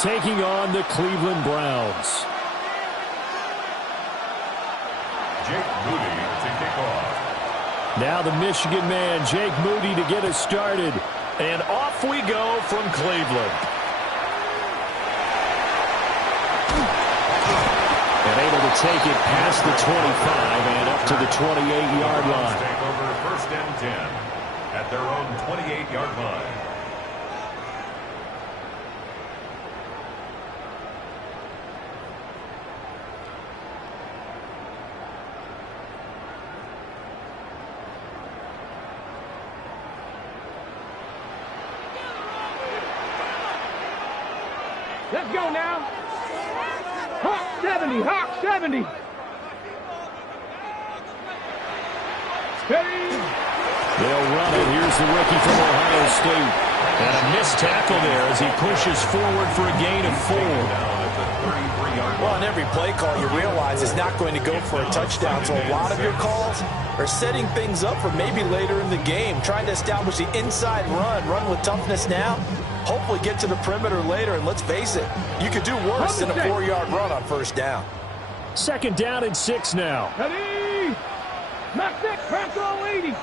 taking on the Cleveland Browns. Jake Moody to kick off. Now the Michigan man, Jake Moody, to get us started. And off we go from Cleveland. And able to take it past the 25 and up to the 28-yard line. Take over 1st and 10 at their own 28-yard line. Let's go now. Hawk 70, Hawk 70. Steady. They'll run it. Here's the rookie from Ohio State. And a missed tackle there as he pushes forward for a gain of 4. Well, on every play call, you realize it's not going to go for a touchdown. So a lot of your calls are setting things up for maybe later in the game, trying to establish the inside run with toughness now. Hopefully get to the perimeter later, and let's face it, you could do worse than a 4-yard run on 1st down. 2nd down and 6 now. Ready. Knock that crack on 80.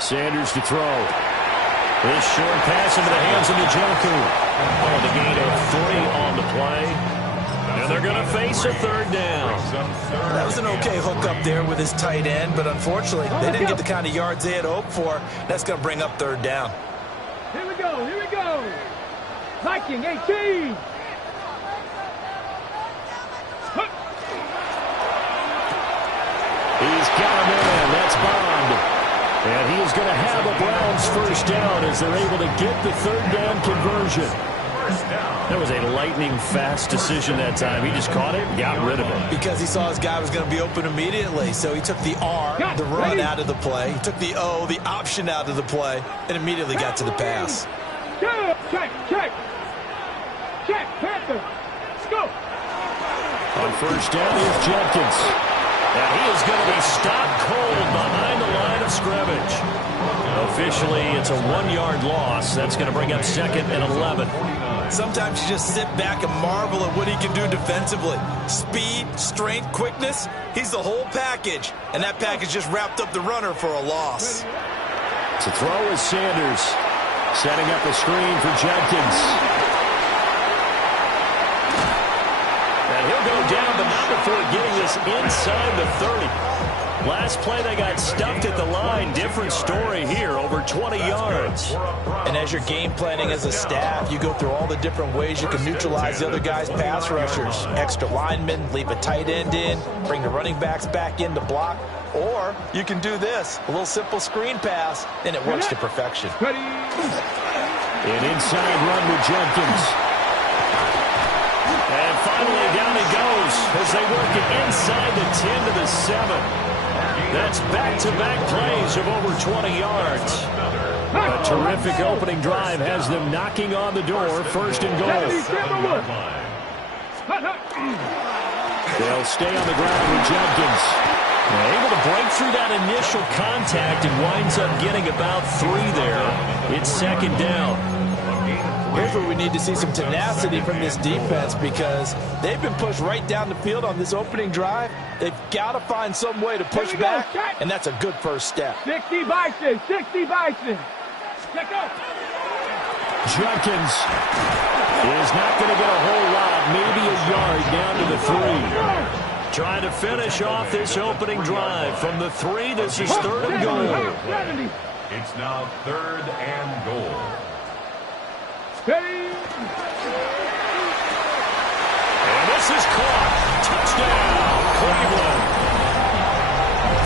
Sanders to throw. This short pass into the hands of Njoku. Oh, the gain of 3 on the play. And they're going to face a 3rd down. That was an okay hook up there with his tight end, but unfortunately, they didn't get the kind of yards they had hoped for. That's going to bring up 3rd down. Here we go, here we go. Viking 18. He's got him in. That's Bond. And he is going to have a Browns 1st down as they're able to get the 3rd down conversion. That was a lightning-fast decision that time. He just caught it and got rid of it. Because he saw his guy was going to be open immediately. So he took the R, the run, out of the play. He took the O, the option, out of the play, and immediately got to the pass. Check, check. Check, Panther. Let's go. On 1st down is Jenkins. And he is going to be stopped cold behind the line of scrimmage. Officially, it's a 1-yard loss. That's going to bring up 2nd and 11. Sometimes you just sit back and marvel at what he can do defensively. Speed, strength, quickness, he's the whole package. And that package just wrapped up the runner for a loss. To throw is Sanders. Setting up a screen for Jenkins. And he'll go down, but not before getting this inside the 30. Last play, they got stuffed at the line. Different story here, over 20 yards. And as you're game planning as a staff, you go through all the different ways you can neutralize the other guy's pass rushers. Extra linemen, leave a tight end in, bring the running backs back in to block. Or you can do this, a little simple screen pass, and it works to perfection. An inside run with Jenkins. And finally, down he goes as they work it inside the 10 to the 7. That's back-to-back plays of over 20 yards. A terrific opening drive has them knocking on the door. 1st and goal. They'll stay on the ground with Jenkins. Able to break through that initial contact and winds up getting about 3 there. It's 2nd down. Here's where we need to see some tenacity from this defense because they've been pushed right down the field on this opening drive. They've got to find some way to push back, and that's a good 1st step. 60 Bison, 60 Bison. Check out. Jenkins is not going to get a whole lot, maybe a yard down to the 3. Trying to finish off this opening drive from the 3. This is 3rd and goal. It's now 3rd and goal. And this is caught. Touchdown, Cleveland.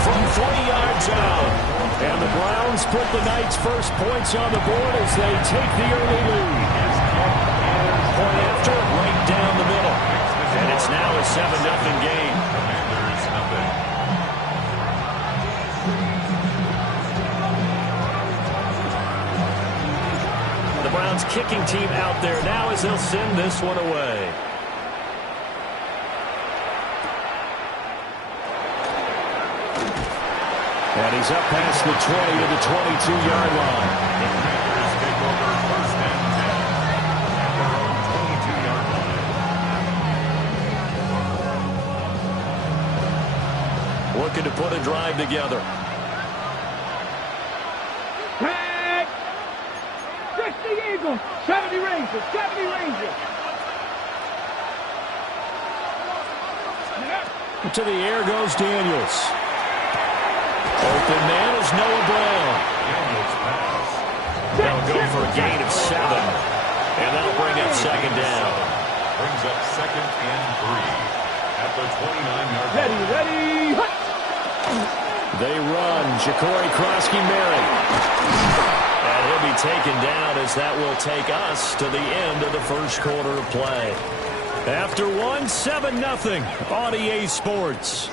From 40 yards out. And the Browns put the Knights' first points on the board as they take the early lead. Point after, right down the middle. And it's now a 7-0 game. The Browns kicking team out there now as they'll send this one away. And he's up past the 20 to the 22-yard line. The Commanders take over first and 10 at their own 22-yard line. Looking to put a drive together. Tag! 60 Eagles, 70 Rangers, 70 Rangers. To the air goes Daniels. Open man is Noah Brown. Daniels pass. They'll go for a gain of 7. And that'll bring up second down. Brings up second and 3 at the 29-yard line. Ready, hut! They run. Ja'Cory Krosky-Mary. And he'll be taken down as that will take us to the end of the first quarter of play. After 1, 7-0 on EA Sports.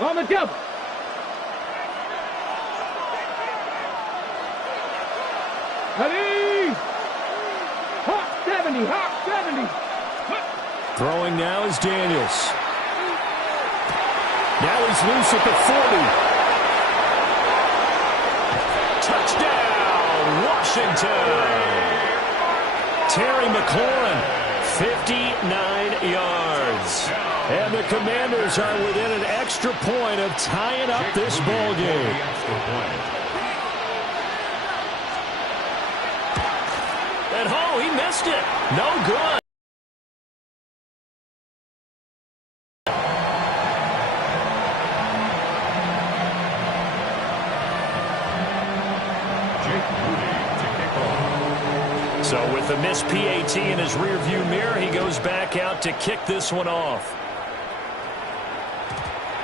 On the double. Ready! Hawk 70, Hawk 70. Throwing now is Daniels. Now he's loose at the 40. Touchdown, Washington. Terry McLaurin, 59 yards. And the Commanders are within an extra point of tying up this ball game. And he missed it. No good. So with the missed PAT in his rearview mirror, he goes back out to kick this one off.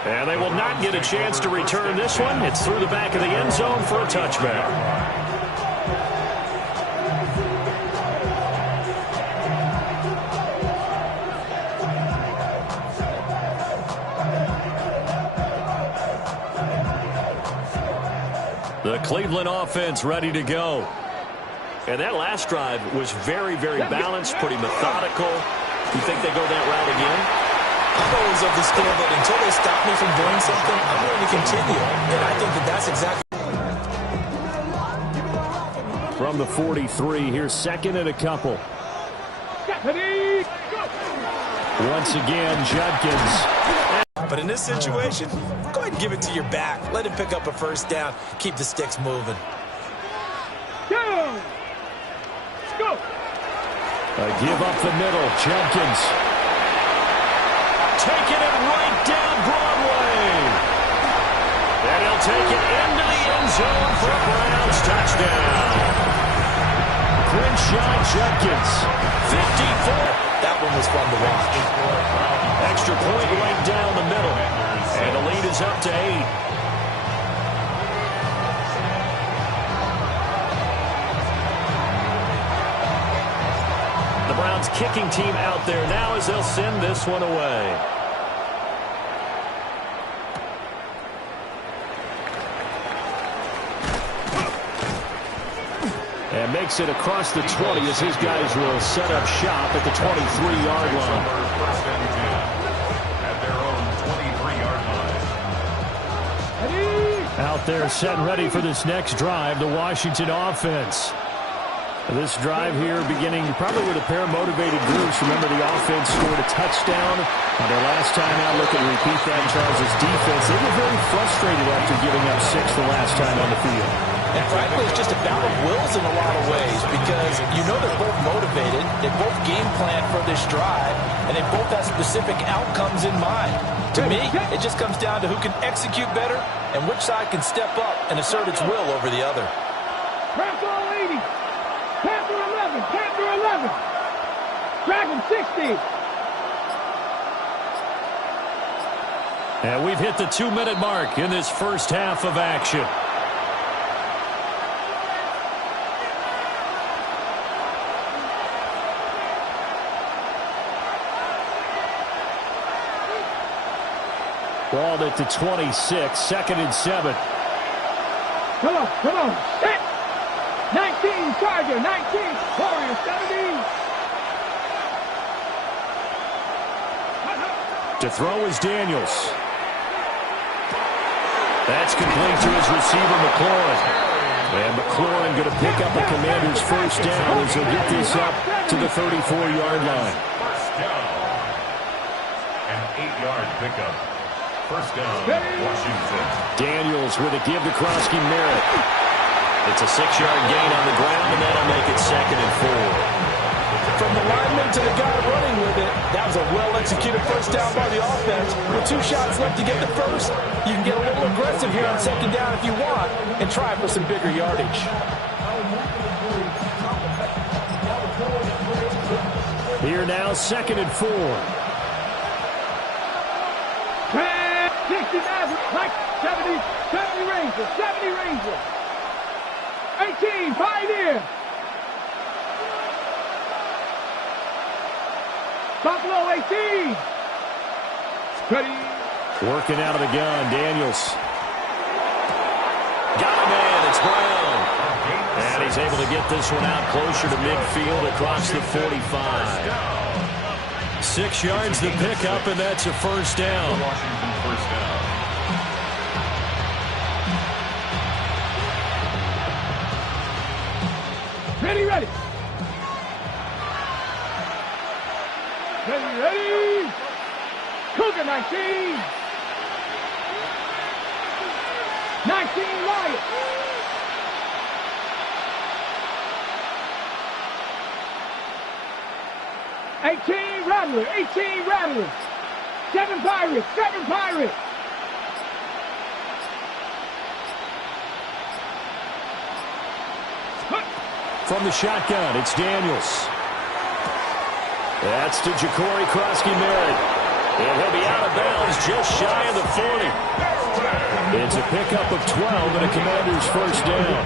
And they will not get a chance to return this one. It's through the back of the end zone for a touchback. The Cleveland offense ready to go. And that last drive was very, very balanced, pretty methodical. You think they go that route again? I'm always of the school that until they stop me from doing something, I'm going to continue. And I think that that's exactly. From the 43, here's second and a couple. Once again, Judkins. But in this situation, go ahead and give it to your back. Let him pick up a first down. Keep the sticks moving. Go! Give up the middle. Judkins. Taking it right down Broadway. And he'll take it into the end zone for a Browns touchdown. Crenshaw Judkins, 54. That one was fun to watch. Extra point right down the middle. And the lead is up to 8. The Browns kicking team out there now as they'll send this one away. And makes it across the 20 as his guys will set up shop at the 23-yard line. First and 10 at their own 23-yard line. Out there set and ready for this next drive, the Washington offense. This drive here beginning probably with a pair of motivated groups. Remember, the offense scored a touchdown on their last time out. Look at repeat that. Charles' defense, they were very frustrated after giving up 6 the last time on the field. And frankly, it's just a battle of wills in a lot of ways because you know they're both motivated. They both game plan for this drive, and they both have specific outcomes in mind. To me, it just comes down to who can execute better and which side can step up and assert its will over the other. Panther 80. Panther 11. Panther 11. Dragon 60. And we've hit the 2-minute mark in this first half of action. Balled at the 26, 2nd and 7. Come on. Hit. 19, Charger. 19, Warrior, 70. To throw is Daniels. That's complete to his receiver, McLaurin. And McLaurin going to pick up a Commander's first down as he'll get this up to the 34-yard line. First down. An 8-yard pickup. First down, Washington. Daniels with a give to Krosky-Merritt. It's a 6-yard gain on the ground, and that'll make it 2nd and 4. From the lineman to the guy running with it, that was a well-executed first down by the offense. With 2 shots left to get the first, you can get a little aggressive here on 2nd down if you want and try for some bigger yardage. Here now, 2nd and 4. 60 Maverick, like 70 Rangers, 70 Rangers. 18, Pioneer. Buffalo 18. Ready. Working out of the gun, Daniels. Got a man, it's Brown. And he's able to get this one out closer to midfield across the 45. 6 yards the pickup, and that's a first down. Washington first down. Ready. Ready. Cougar 19. 19 Riot. Rattler, 18 Rattlers. 7 Pirates. From the shotgun, it's Daniels. That's to Ja'Cory Krosky-Merritt. And he'll be out of bounds just shy of the 40. It's a pickup of 12 and a Commander's first down.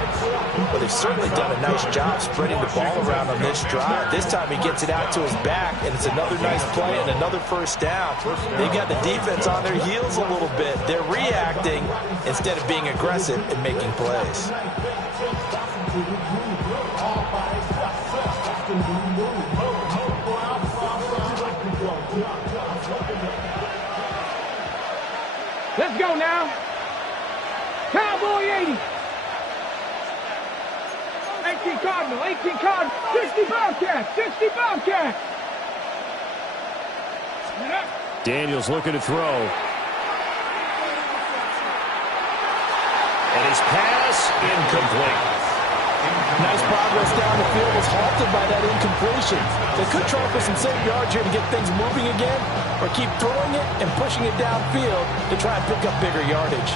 Well, they've certainly done a nice job spreading the ball around on this drive. This time he gets it out to his back, and it's another nice play and another first down. They've got the defense on their heels a little bit. They're reacting instead of being aggressive and making plays. Let's go now. Cowboy 80. 18 Cardinal. 60 Bobcats. Daniels looking to throw. And his pass incomplete. Nice progress down the field was halted by that incompletion. They could try for some safe yards here to get things moving again, or keep throwing it and pushing it downfield to try and pick up bigger yardage.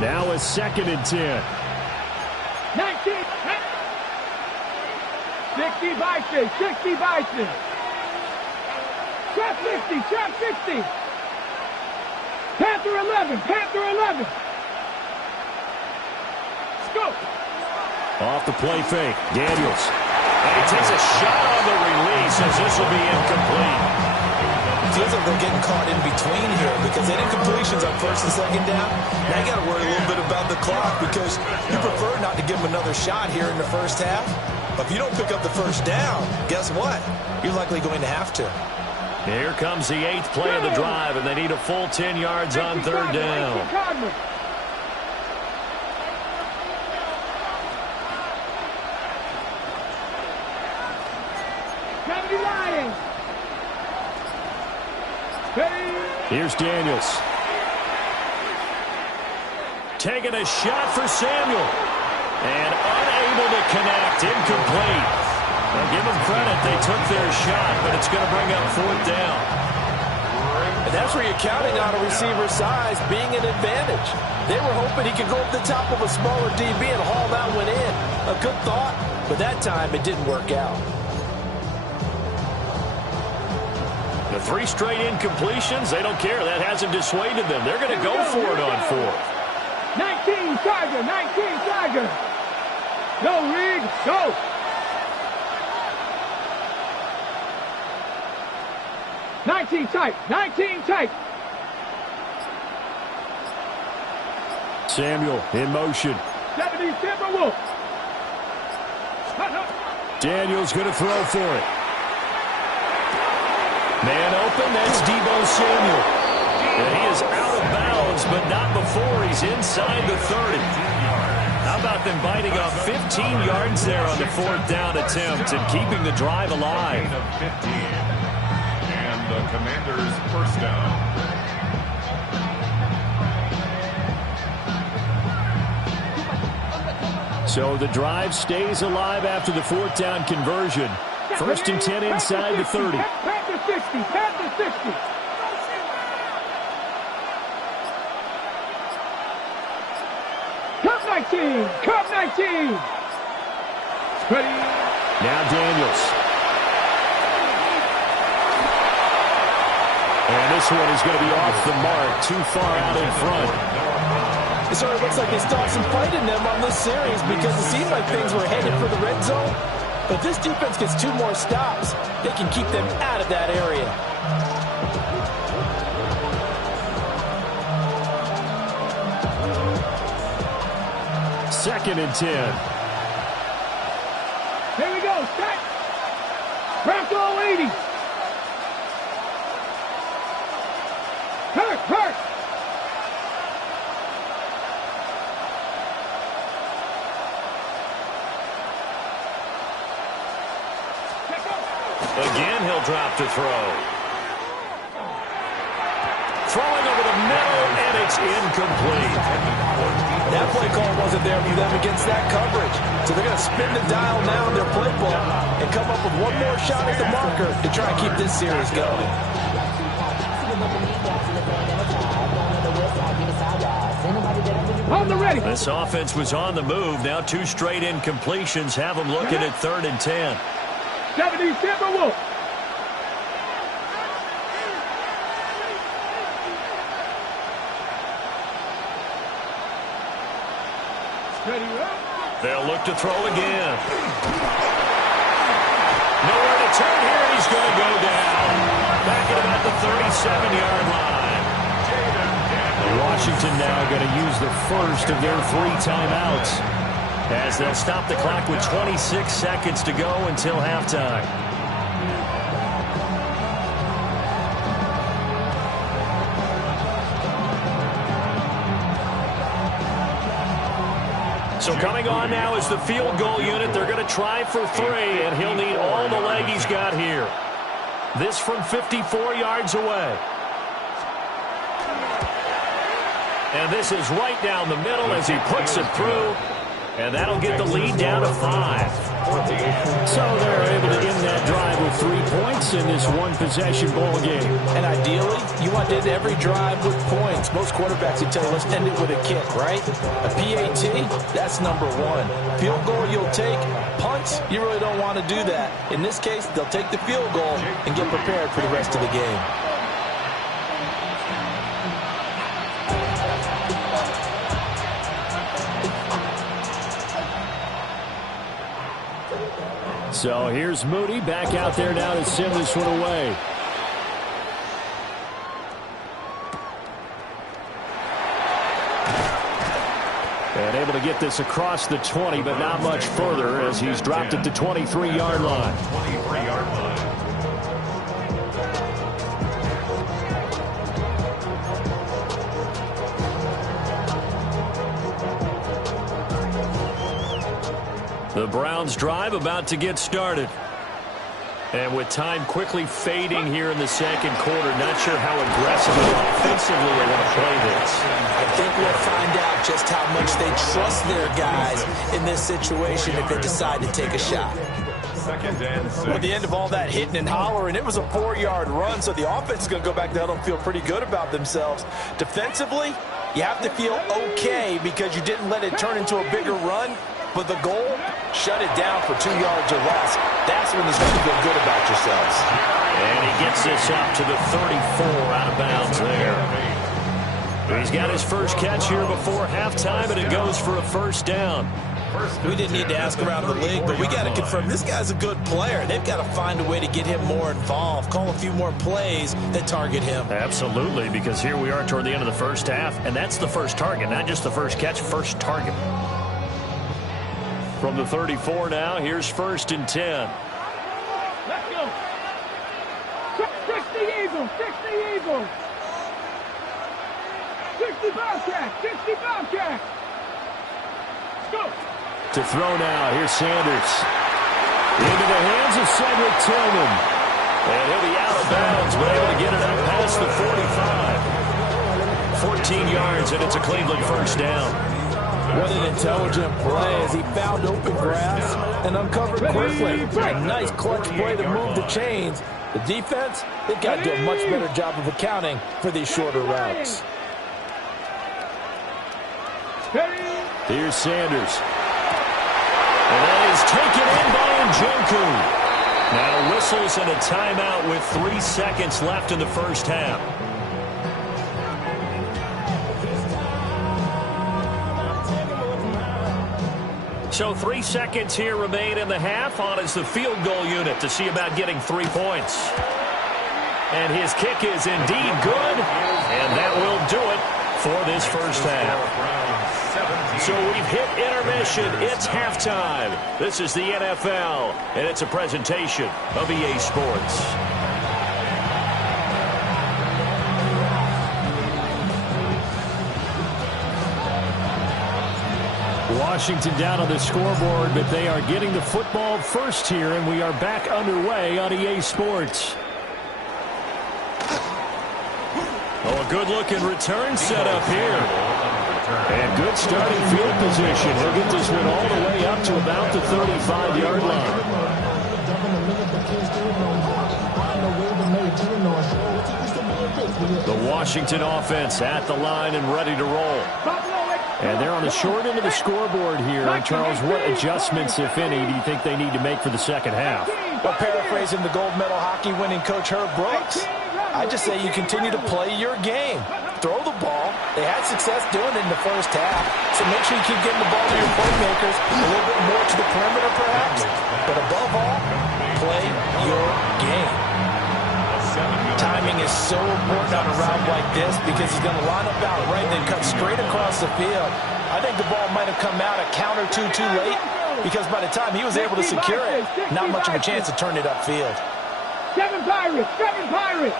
Now a 2nd and 10. 19. 60 Bison. Trap 60. Panther 11. Let's go. Off the play fake, Daniels. And he takes a shot on the release as this will be incomplete. Feels like they're getting caught in between here because they had incompletions on 1st and 2nd down. Now you got to worry a little bit about the clock because you prefer not to give them another shot here in the first half. But if you don't pick up the first down, guess what? You're likely going to have to. Here comes the 8th play of the drive, and they need a full 10 yards on 3rd down. Here's Daniels. Taking a shot for Samuel. And unable to connect. Incomplete. Now give them credit. They took their shot, but it's going to bring up 4th down. And that's where you're counting on a receiver's size being an advantage. They were hoping he could go up the top of a smaller DB and haul that one in. A good thought, but that time it didn't work out. The 3 straight incompletions, they don't care. That hasn't dissuaded them. They're going to go for it on 4th. 19 Tiger. Go, Reed, go. 19 tight. 19 tight. Samuel in motion. 70 Timberwolf. Daniels going to throw for it. Man open, that's Deebo Samuel. And he is out of bounds, but not before he's inside the 30. How about them biting off 15 yards there on the 4th down attempt and keeping the drive alive? And the Commanders' first down. So the drive stays alive after the 4th down conversion. 1st and 10 inside the 30. Pat the 60. Pat the 60. Cup 19. Cup 19. Ready. Now Daniels. And this one is going to be off the mark, too far out in front. It sort of looks like they still have some fight in them on this series because it seemed like things were headed for the red zone. But this defense gets 2 more stops. They can keep them out of that area. Second and 10. Here we go. Set. Bronco 80. Hurt. Again, he'll drop to throw. Throwing over the middle, and it's incomplete. That play call wasn't there for them against that coverage. So they're going to spin the dial now in their playbook and come up with one more shot at the marker to try and keep this series going. On the ready. This offense was on the move. Now 2 straight incompletions have them looking at 3rd and 10. 70 Timberwolf. Ready up. They'll look to throw again. Nowhere to turn here, and he's going to go down. Back at about the 37-yard line. Washington now going to use the first of their 3 timeouts, as they'll stop the clock with 26 seconds to go until halftime. So coming on now is the field goal unit. They're going to try for 3, and he'll need all the leg he's got here. This from 54 yards away. And this is right down the middle as he puts it through. And that'll get the lead down to 5. So they're able to end that drive with 3 points in this one-possession ball game. And ideally, you want to end every drive with points. Most quarterbacks would tell you, let's end it with a kick, right? A PAT, that's number 1. Field goal you'll take. Punts, you really don't want to do that. In this case, they'll take the field goal and get prepared for the rest of the game. So here's Moody back out there now to send this one away. And able to get this across the 20, but not much further as he's dropped it to 23-yard line. 23-yard line. The Browns drive about to get started. And with time quickly fading here in the second quarter, not sure how aggressively offensively they're going to play this. I think we'll find out just how much they trust their guys in this situation if they decide to take a shot. Second and 6. At the end of all that hitting and hollering, it was a 4-yard run, so the offense is going to go back there and feel pretty good about themselves. Defensively, you have to feel okay because you didn't let it turn into a bigger run. But the goal, shut it down for 2 yards or less. That's when it's going to feel good about yourselves. And he gets this up to the 34 out of bounds there. He's got his first catch here before halftime, and it goes for a first down. First We didn't need to ask around the league, but we got to confirm this guy's a good player. They've got to find a way to get him more involved, call a few more plays that target him. Absolutely, because here we are toward the end of the first half, and that's the first target, not just the first catch, first target. From the 34 now, here's 1st and 10. Let's go. 60 Eagles, 60 Eagles. 60 Bobcats, 60 Bobcats. Let's go. To throw now, here's Sanders. Into the hands of Cedric Tillman. And he'll be out of bounds, but able to get it up past the 45. 14 yards, and it's a Cleveland first down. What an intelligent play as he found open grass and uncovered quickly. A nice clutch play to move the chains. The defense, they've got to do a much better job of accounting for these shorter routes. Here's Sanders. And that is taken in by Njoku. Now whistles and a timeout with 3 seconds left in the first half. So 3 seconds here remain in the half. On is the field goal unit to see about getting 3 points. And his kick is indeed good. And that will do it for this first half. So we've hit intermission. It's halftime. This is the NFL, and it's a presentation of EA Sports. Washington down on the scoreboard, but they are getting the football first here, and we are back underway on EA Sports. Oh, a good-looking return set up here. And good starting field position. He'll get this one all the way up to about the 35-yard line. The Washington offense at the line and ready to roll. And they're on the short end of the scoreboard here. And Charles, what adjustments, if any, do you think they need to make for the second half? Well, paraphrasing the gold medal hockey winning coach Herb Brooks, I just say you continue to play your game. Throw the ball. They had success doing it in the first half, so make sure you keep getting the ball to your playmakers, a little bit more to the perimeter perhaps, but above all, play your game. Timing is so important on a route like this because he's going to line up out right and then cut straight across the field. I think the ball might have come out a count or two too late because by the time he was able to secure it, not much of a chance to turn it upfield. 7 Pirates, 7 Pirates.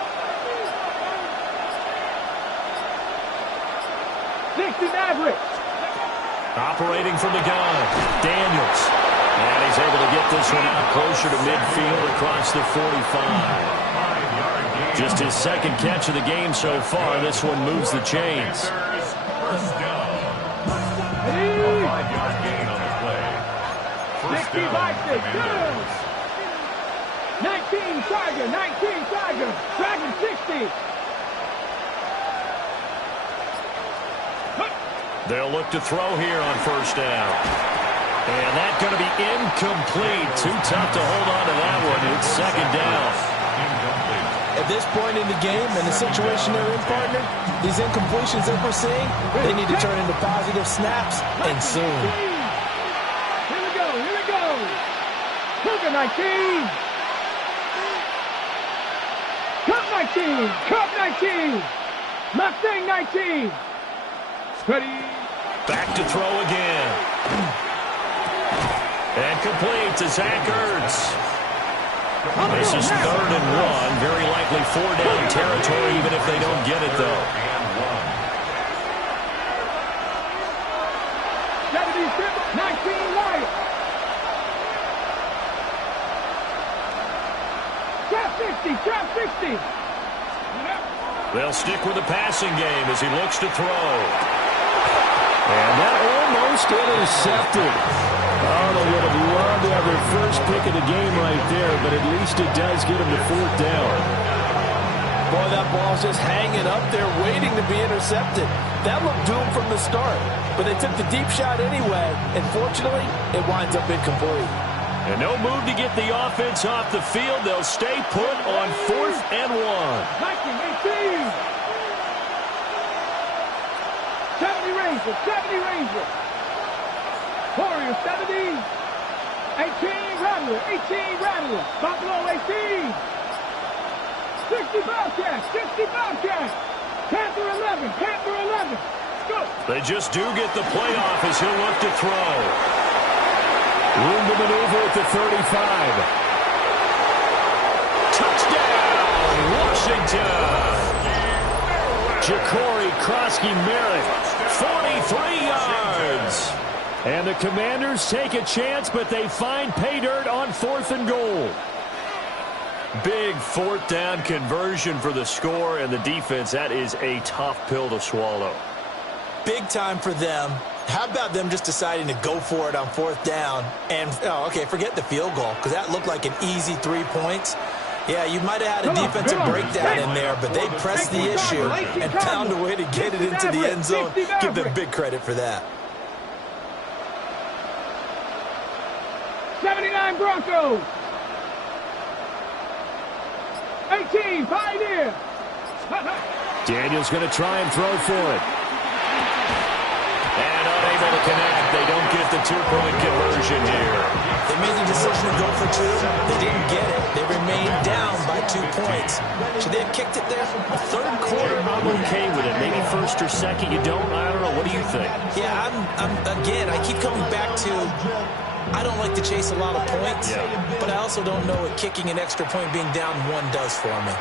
60 Mavericks. Operating from the gun, Daniels. And he's able to get this one out closer to midfield across the 45. Just his second catch of the game so far. This one moves the chains. First down. 5-yard gain on the play. First 60 down. Vikings. 19 Tiger, 19 Tiger. Dragon 60. They'll look to throw here on first down. And that's going to be incomplete. Too tough to hold on to that one. It's second down. At this point in the game and the situation they're in, partner, these incompletions that we're seeing, they need to turn into positive snaps, and soon. Here we go, here we go. Cougar 19. Cup 19, Cup 19. Mustang 19. Ready. Back to throw again. And complete to Zach Ertz. This is 3rd and 1. Very likely 4-down territory, even if they don't get it, though. 19 Lions. Trap 60, trap 60. They'll stick with the passing game as he looks to throw. And that almost intercepted. Oh, they would have loved to have their first pick of the game right there, but at least it does get them to 4th down. Boy, that ball's just hanging up there waiting to be intercepted. That looked doomed from the start, but they took the deep shot anyway, and fortunately, it winds up incomplete. And no move to get the offense off the field. They'll stay put on 4th and 1. 19-18. 70 Rangers, 70 Rangers. Warriors 70. 18 Rattler. 18 Rattler. Buffalo 18. 60 Bobcats. 60 Bobcats. Panther 11. Panther 11. Go. They just do get the playoff as he'll look to throw. Room to maneuver at the 35. Touchdown, Washington. Ja'Cory Krosky-Merritt, 43 yards. And the Commanders take a chance, but they find pay dirt on 4th and goal. Big 4th down conversion for the score, and the defense, that is a tough pill to swallow. Big time for them. How about them just deciding to go for it on 4th down? And, okay, forget the field goal, because that looked like an easy 3 points. Yeah, you might have had a defensive breakdown in there, but they pressed the issue and found a way to get it into the end zone. Give them big credit for that. 79 Broncos. 18 Pioneer. Daniel's going to try and throw for it. And unable to connect. They don't get the 2-point conversion here. They made the decision to go for 2. They didn't get it. They remained down by 2 points. Should they have kicked it there? The 3rd quarter, I'm okay with it. Maybe 1st or 2nd, you don't. I don't know. What do you think? Yeah, again, I keep coming back to I don't like to chase a lot of points, but I also don't know what kicking an extra point being down 1 does for me.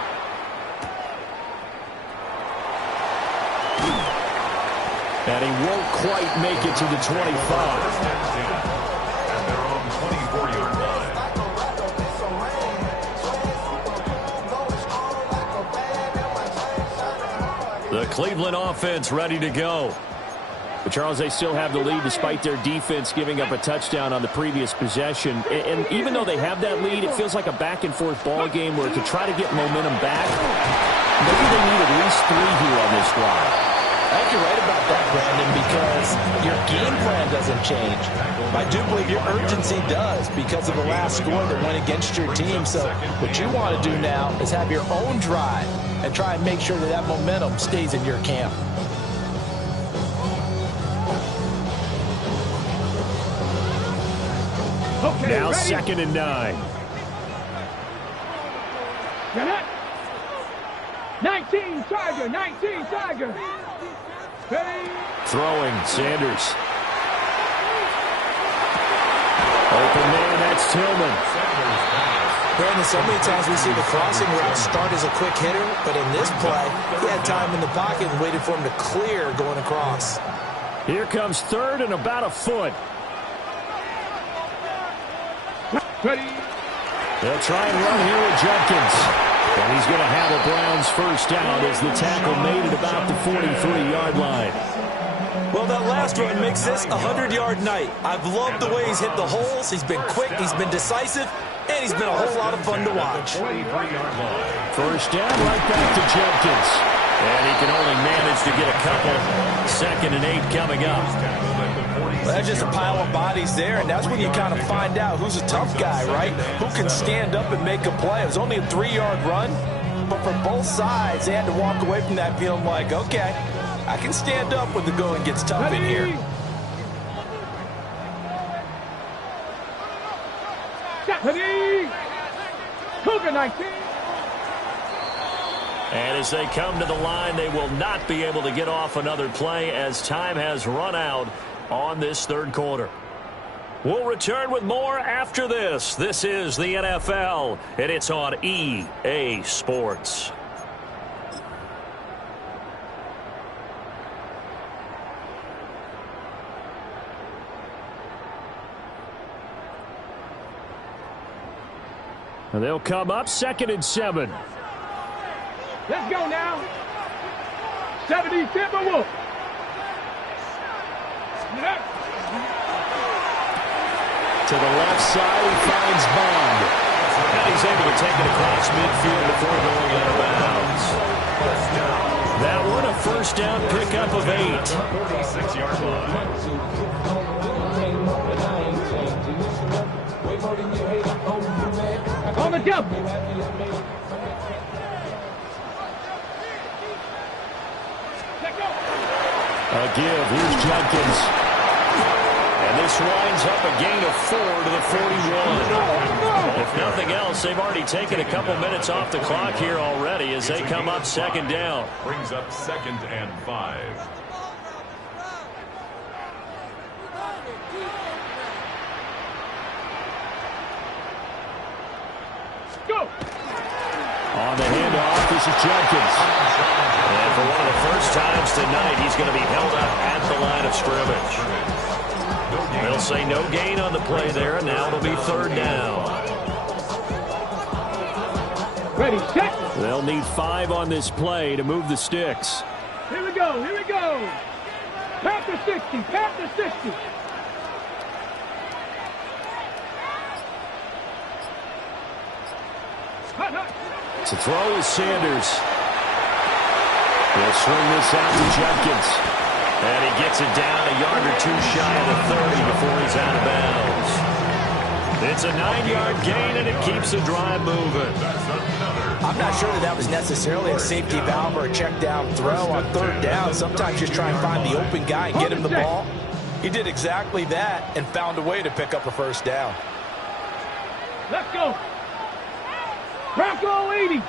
And he won't quite make it to the 25. At their own 24-yard line. The Cleveland offense ready to go. But, Charles, they still have the lead despite their defense giving up a touchdown on the previous possession. And even though they have that lead, it feels like a back-and-forth ball game where to try to get momentum back, maybe they need at least 3 here on this drive. I think you're right about that, Brandon, because your game plan doesn't change. I do believe your urgency does because of the last score that went against your team. So what you want to do now is have your own drive and try and make sure that that momentum stays in your camp. Okay, now ready? 2nd and 9. 19 Tiger. 19 Tiger. Ready? Throwing, Sanders. Open man, that's Tillman. Brandon, so many times we see the crossing route start as a quick hitter, but in this play, he had time in the pocket and waited for him to clear going across. Here comes 3rd and about a foot. Ready? They'll try and run here with Jenkins. And he's going to have a Browns 1st down as the tackle made at about the 43-yard line. Well, that last run makes this a 100-yard night. I've loved the way he's hit the holes. He's been quick, he's been decisive, and he's been a whole lot of fun to watch. 1st down, right back to Jenkins. And he can only manage to get a couple. 2nd and 8 coming up. Well, that's just a pile of bodies there, and that's when you kind of find out who's a tough guy, right? Who can stand up and make a play. It was only a 3-yard run, but for both sides, they had to walk away from that feeling like, okay, I can stand up when the going gets tough in here. Ready? Cougar 19. And as they come to the line, they will not be able to get off another play as time has run out on this 3rd quarter. We'll return with more after this. This is the NFL, and it's on EA Sports. And they'll come up 2nd and 7. Let's go now. 70 Timberwolves. To the left side, he finds Bond. And he's able to take it across midfield before going out of bounds. That one, a 1st down pickup of 8. 46-yard line. On the jump. A give. Here's Jenkins. And This winds up a gain of 4 to the 41. If nothing else, they've already taken a couple minutes off the clock here already as they come up second down. Brings up 2nd and 5. Go! On the handoff, this is Jenkins. And for one of the first times tonight, he's going to be held up at the line of scrimmage. They'll say no gain on the play there, and now it'll be 3rd down. Ready, set. They'll need 5 on this play to move the sticks. Here we go, here we go. Panther 60, Panther 60. Hut, hut. To throw is Sanders. He'll swing this out to Jenkins. And he gets it down a yard or 2 shy of the 30 before he's out of bounds. It's a 9-yard gain, and it keeps the drive moving. I'm not sure that was necessarily a safety valve or a check down throw on 3rd down. Sometimes just try and find the open guy and get him the ball. He did exactly that and found a way to pick up a 1st down. Let's go. Bronco 80.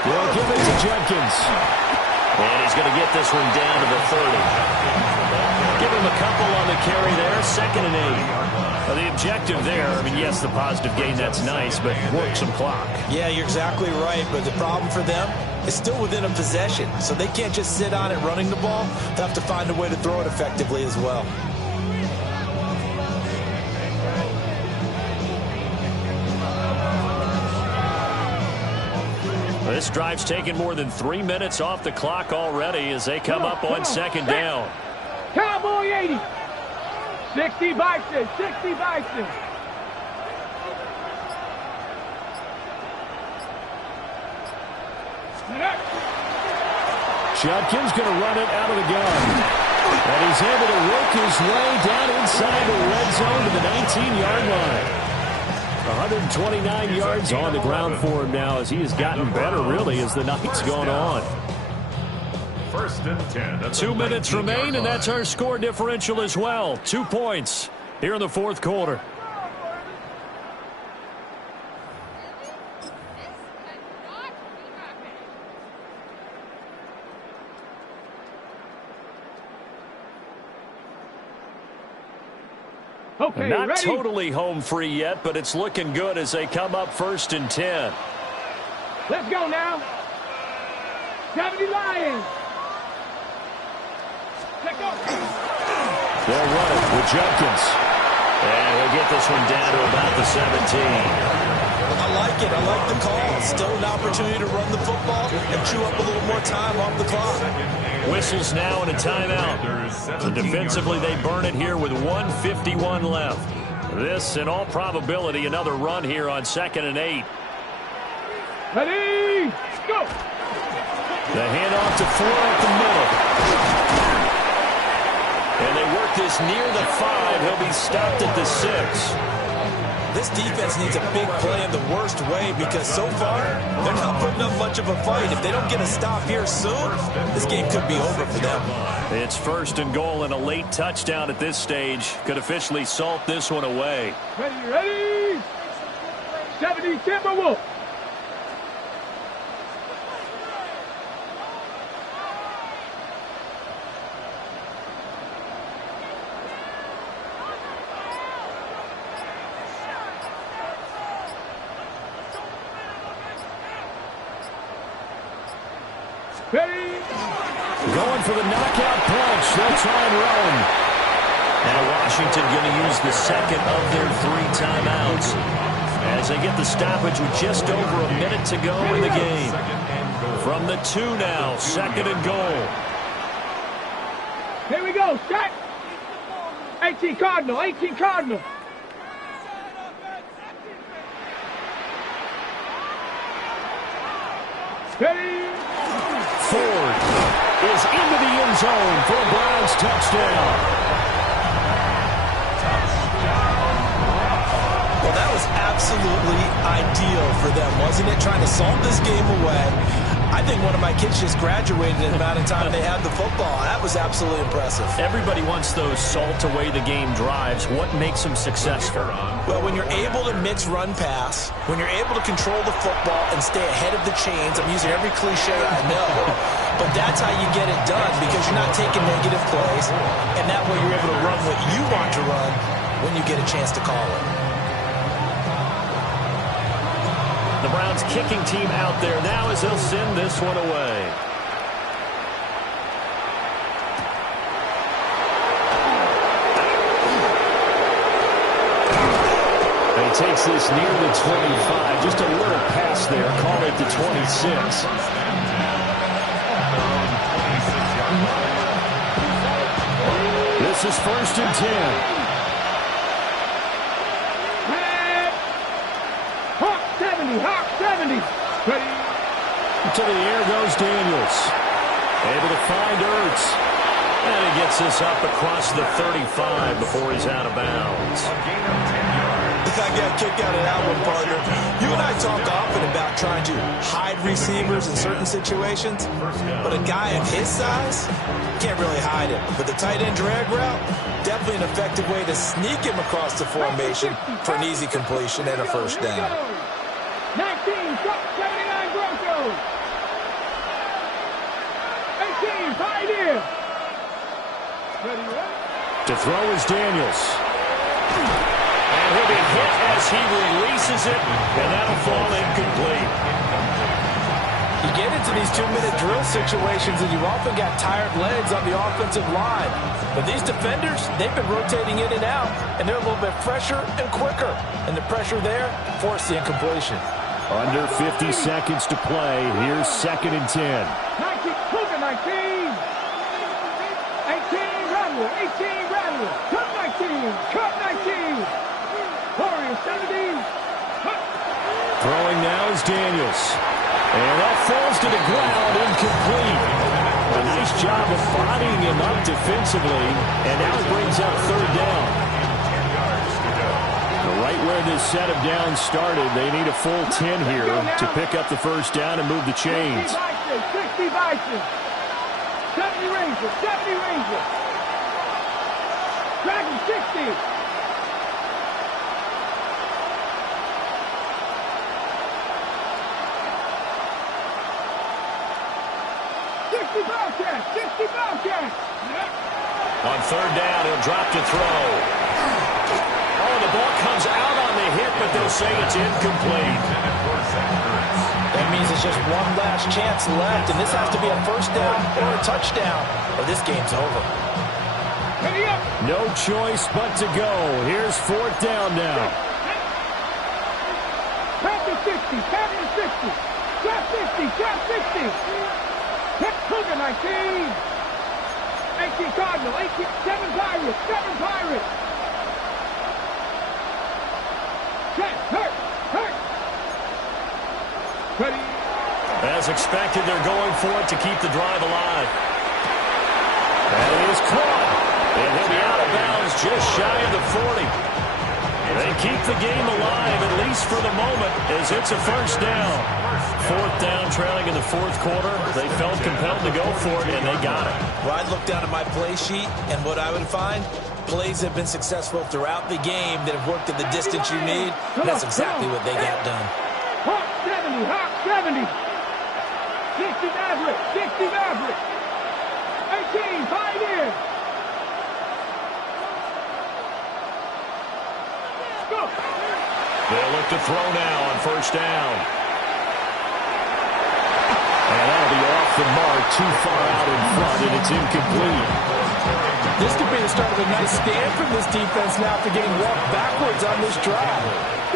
They'll give it to Jenkins. And he's going to get this one down to the 30. Give him a couple on the carry there. 2nd and 8. Well, the objective there, I mean, yes, the positive gain, that's nice, but work some clock. Yeah, you're exactly right, but the problem for them is still within a possession, so they can't just sit on it running the ball. They have to find a way to throw it effectively as well. This drive's taken more than 3 minutes off the clock already as they come up on 2nd down. Cowboy 80. 60 Bison, 60 Bison. Jenkins going to run it out of the gun. And he's able to work his way down inside the red zone to the 19-yard line. 129 yards on the ground for him now as he has gotten better, really, as the night's gone on. 1st and 10. 2 minutes remain, and that's our score differential as well. 2 points here in the 4th quarter. Okay, Not ready? totally home free yet, but it's looking good as they come up 1st and 10. Let's go now. 70 Lions. Let's go. They'll run it with Jenkins. And he'll get this one down to about the 17. I like it. I like the call. Still an opportunity to run the football and chew up a little more time off the clock. Whistles now and a timeout. So defensively, they burn it here with 1:51 left. This, in all probability, another run here on 2nd and 8. Ready? Go. The handoff to Ford up the middle. And they work this near the 5. He'll be stopped at the 6. This defense needs a big play in the worst way because so far, they're not putting up much of a fight. If they don't get a stop here soon, this game could be over for them. It's 1st and goal, and a late touchdown at this stage could officially salt this one away. Ready? 70 Timberwolves. Ready? Going for the knockout punch. They'll try and run. Now Washington going to use the 2nd of their 3 timeouts as they get the stoppage with just over a minute to go in the game. From the 2 now, 2nd and goal. Here we go. Set. 18 Cardinal. 18 Cardinal. Ready? Ford is into the end zone for a Browns touchdown. Well, that was absolutely ideal for them, wasn't it? Trying to salt this game away. I think one of my kids just graduated in the amount of time they had the football. That was absolutely impressive. Everybody wants those salt-away-the-game drives. What makes them successful? Well, when you're able to mix run-pass, when you're able to control the football and stay ahead of the chains, I'm using every cliche I know, but that's how you get it done because you're not taking negative plays, and that way you're able to run what you want to run when you get a chance to call it. The Browns kicking team out there now as they'll send this one away. And he takes this near the 25. Just a little pass there. Call it the 26. This is 1st and 10. Hawk 70. Ready. To the air goes Daniels. Able to find Ertz. And he gets this up across the 35 before he's out of bounds. I got kicked out of that one, partner. You and I talk often about trying to hide receivers in certain situations, but a guy of his size can't really hide it. But the tight end drag route, definitely an effective way to sneak him across the formation for an easy completion and a first down. 19, 79 Broncos. 18, Pioneer. Ready, to throw is Daniels. And he'll be hit as he releases it, and that'll fall incomplete. You get into these 2-minute drill situations, and you've often got tired legs on the offensive line. But these defenders, they've been rotating in and out, and they're a little bit fresher and quicker. And the pressure there forced the incompletion. Under 50 seconds to play. Here's 2nd and 10. 19, Cougar 19. 18, Radler. 18, Radler. Cut 19. Cut 19. Warriors 70. Cut. Throwing now is Daniels. And that falls to the ground, incomplete. A nice job of bodying him up defensively, and now it brings up 3rd down. Right where this set of downs started, they need a full 10 here to pick up the first down and move the chains. 60 Bison. 70 Rangers. 70 Rangers. Dragon 60. 60 Bobcats. 60 Bobcats. On 3rd down, he'll drop to throw. Oh, the ball comes out on the hit, but they'll say it's incomplete. That means it's just one last chance left, and this has to be a first down or a touchdown, or this game's over. No choice but to go. Here's 4th down now. Captain 60, Captain 60. Cap 60, Cap 60. Cap Cougar 19. 18 Cardinal, 18, 7 Pirates, 7 Pirates. Hurt. Ready. As expected, they're going for it to keep the drive alive. And it is caught. And he'll be out of bounds just shy of the 40. They keep the game alive, at least for the moment, as it's a first down. 4th down, trailing in the 4th quarter. They felt compelled to go for it, and they got it. Well, I'd look down at my play sheet, and what I would find, plays have been successful throughout the game that have worked at the distance you need, and that's exactly what they got done. Hawk 70, Hawk 70. 60 Maverick, 60 Maverick. 18 Pioneer. Go. They'll look to throw now on 1st down. And that'll be off the mark, too far out in front, and it's incomplete. This could be the start of a nice stand from this defense now after getting walked backwards on this drive.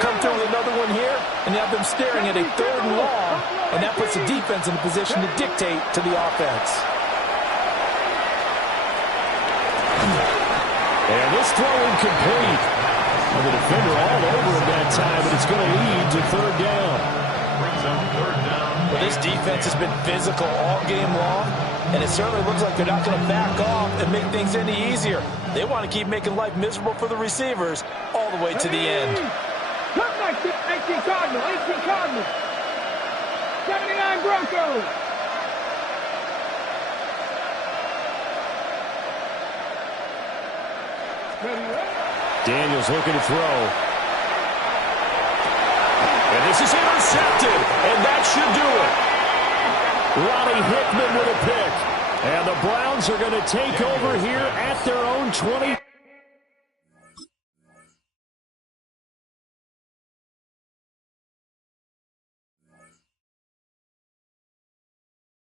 Come through with another one here, and you have them staring at a 3rd and long, and that puts the defense in a position to dictate to the offense. And this throw incomplete. And the defender all over him that time, but it's going to lead to 3rd down. Well, this defense has been physical all game long, and it certainly looks like they're not going to back off and make things any easier. They want to keep making life miserable for the receivers all the way to the end. 18 Cardinal, 18 Cardinal. 79 Broncos. Daniels looking to throw. And this is intercepted, and that should do it. Ronnie Hickman with a pick. And the Browns are going to take over here at their own 20.